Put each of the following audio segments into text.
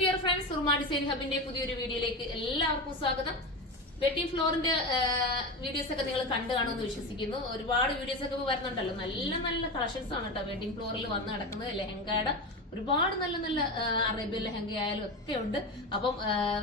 Dear friends, Soorma design ഹബിന്റെ പുതിയൊരു വീഡിയോയിലേക്ക് എല്ലാവർക്കും സ്വാഗതം. വെഡിങ് ഫ്ലോറിന്റെ വീഡിയോസ് ഒക്കെ നിങ്ങൾ കണ്ടു കാണുമെന്ന് വിശ്വസിക്കുന്നു. ഒരുപാട് വീഡിയോസ് ഒക്കെ വരുന്നുണ്ടല്ലോ. നല്ല നല്ല കളക്ഷൻസ് ആണ് കേട്ടോ വെഡിങ് ഫ്ലോറിൽ വന്ന് നടക്കുന്നത്. ലെഹങ്കയുടെ ഒരുപാട് നല്ല നല്ല അറേബ്യൻ ലെഹങ്ക ആയാലും ഒക്കെ ഉണ്ട്. അപ്പം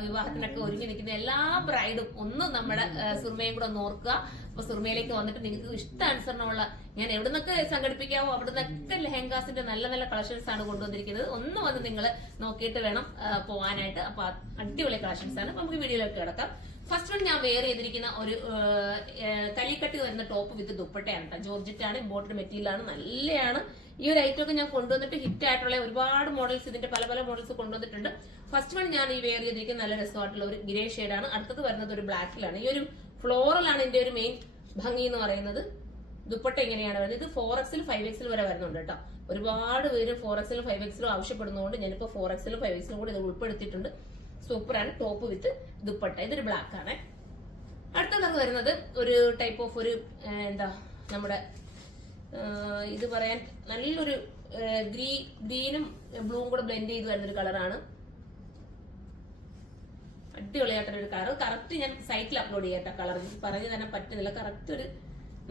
വിവാഹത്തിനൊക്കെ ഒരുങ്ങി നിൽക്കുന്ന എല്ലാ ബ്രൈഡും ഒന്ന് നമ്മുടെ സുർമയും കൂടെ ഒന്ന് ഓർക്കുക. അപ്പൊ സുർമയിലേക്ക് വന്നിട്ട് നിങ്ങൾക്ക് ഇഷ്ടാനുസരണമുള്ള ഞാൻ എവിടെ നിന്നൊക്കെ സംഘടിപ്പിക്കാവോ അവിടെ നിന്നൊക്കെ ലെഹങ്കാസിന്റെ നല്ല നല്ല കളക്ഷൻസ് ആണ് കൊണ്ടുവന്നിരിക്കുന്നത്. ഒന്ന് വന്ന് നിങ്ങൾ നോക്കിയിട്ട് വേണം പോകാനായിട്ട്. അപ്പൊ അടിപൊളി കളക്ഷൻസ് ആണ്. നമുക്ക് വീഡിയോയിലേക്ക് കിടക്കാം. ഫസ്റ്റ് വൺ ഞാൻ വെയർ ചെയ്തിരിക്കുന്ന ഒരു കലിക്കട്ടി വരുന്ന ടോപ്പ് വിത്ത് ദുപ്പട്ടയാണ് കേട്ടോ. ജോർജറ്റ് ആണ്, ഇമ്പോർട്ടഡ് മെറ്റീരിയൽ ആണ്, നല്ലതാണ്. ഈ ഒരു ഐറ്റം ഒക്കെ ഞാൻ കൊണ്ടുവന്നിട്ട് ഹിറ്റ് ആയിട്ടുള്ള ഒരുപാട് മോഡൽസ്, ഇതിന്റെ പല പല മോഡൽസ് കൊണ്ടുവന്നിട്ടുണ്ട്. ഫസ്റ്റ് വൺ ഞാൻ ഈ വെയർ ചെയ്തിരിക്കുന്ന നല്ല രസമായിട്ടുള്ള ഒരു ഗ്രേ ഷെയ്ഡാണ്. അടുത്തത് വരുന്നത് ഒരു ബ്ലാക്കിലാണ്. ഈ ഒരു ഫ്ലോറലാണ് ഇതിന്റെ ഒരു മെയിൻ ഭംഗി എന്ന് പറയുന്നത്. ദുപ്പട്ട ഇങ്ങനെയാണ് വരുന്നത്. ഇത് 4XL 5XL വരെ വരുന്നുണ്ട് കേട്ടോ. ഒരുപാട് പേര് 4XL 5XL ആവശ്യപ്പെടുന്നതുകൊണ്ട് ഞാനിപ്പോ 4XL 5XL കൂടി ഇത് ഉൾപ്പെടുത്തിയിട്ടുണ്ട്. സൂപ്പറാണ്. ടോപ്പ് വിത്ത് ദുപ്പട്ട. ഇതൊരു ബ്ലാക്ക് ആണ്. അടുത്ത കളർ വരുന്നത് ഒരു ടൈപ്പ് ഓഫ് ഒരു എന്താ നമ്മുടെ ഇത് പറയാൻ നല്ലൊരു ഗ്രീനും ബ്ലൂവും കൂടെ ബ്ലെൻഡ് ചെയ്ത് വരുന്നൊരു കളറാണ്. അടിപൊളിയായിട്ടൊരു കളർ. കറക്റ്റ് ഞാൻ സൈറ്റിൽ അപ്ലോഡ് ചെയ്യട്ടെ. കളർ പറഞ്ഞു തന്നെ പറ്റുന്നില്ല. കറക്റ്റ് ഒരു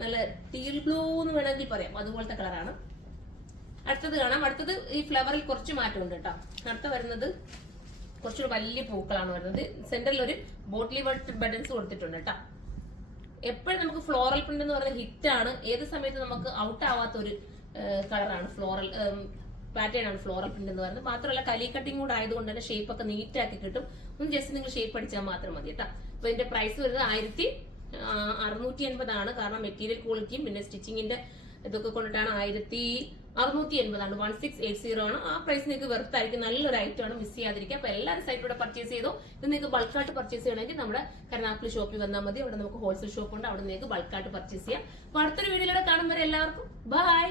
നല്ല ടീൽ ബ്ലൂ എന്ന് വേണമെങ്കിൽ പറയാം. അതുപോലത്തെ കളറാണ്. അടുത്തത് കാണാം. അടുത്തത് ഈ ഫ്ലവറിൽ കുറച്ച് മാറ്റമുണ്ട് കേട്ടോ. അടുത്ത വരുന്നത് കുറച്ചൊരു വലിയ പൂക്കളാണ് വരുന്നത്. സെന്ററിൽ ഒരു ബോട്ടിലി ബട്ടൺസ് കൊടുത്തിട്ടുണ്ട് കേട്ടോ. എപ്പോഴും നമുക്ക് ഫ്ലോറൽ പ്രിന്റ് എന്ന് പറയുന്ന ഹിറ്റ് ആണ്. ഏത് സമയത്ത് നമുക്ക് ഔട്ട് ആവാത്ത ഒരു കളറാണ് ഫ്ലോറൽ പാറ്റേൺ ആണ് ഫ്ലോറൽ പ്രിന്റ് എന്ന് പറയുന്നത്. മാത്രമല്ല കലി കട്ടിങ് കൂടെ ആയതുകൊണ്ട് തന്നെ ഷേപ്പ് ഒക്കെ നീറ്റ് ആക്കി കിട്ടും. ഒന്ന് ജസ്റ്റ് നിങ്ങൾ ഷേപ്പ് അടിച്ചാൽ മാത്രം മതി കേട്ടോ. അപ്പൊ ഇതിന്റെ പ്രൈസ് വരുന്നത് 1680 ആണ്. കാരണം മെറ്റീരിയൽ ക്വാളിറ്റിയും പിന്നെ സ്റ്റിച്ചിങ്ങിന്റെ ഇതൊക്കെ കൊണ്ടിട്ടാണ് 1680 ആണ്. 1680 ആണ്. ആ പ്രൈസ് നിങ്ങൾക്ക് വെറുത്തായിരിക്കും. നല്ലൊരു ഐറ്റം ആണ്, മിസ് ചെയ്യാതിരിക്കുക. അപ്പൊ എല്ലാവരും സൈറ്റിലൂടെ പർച്ചേസ് ചെയ്തോ. ഇത് നിങ്ങൾക്ക് ബൾക്കായിട്ട് പർച്ചേസ് ചെയ്യണമെങ്കിൽ നമ്മുടെ കരുനാഗപ്പള്ളി ഷോപ്പിൽ വന്നാൽ മതി. അവിടെ നമുക്ക് ഹോൾസെയിൽ ഷോപ്പ് ഉണ്ട്. അവിടെ നിങ്ങൾക്ക് ബൾക്കായിട്ട് പർച്ചേസ് ചെയ്യാം. അപ്പൊ അടുത്തൊരു വീഡിയോയിലൂടെ കാണുമ്പോൾ എല്ലാവർക്കും ബൈ.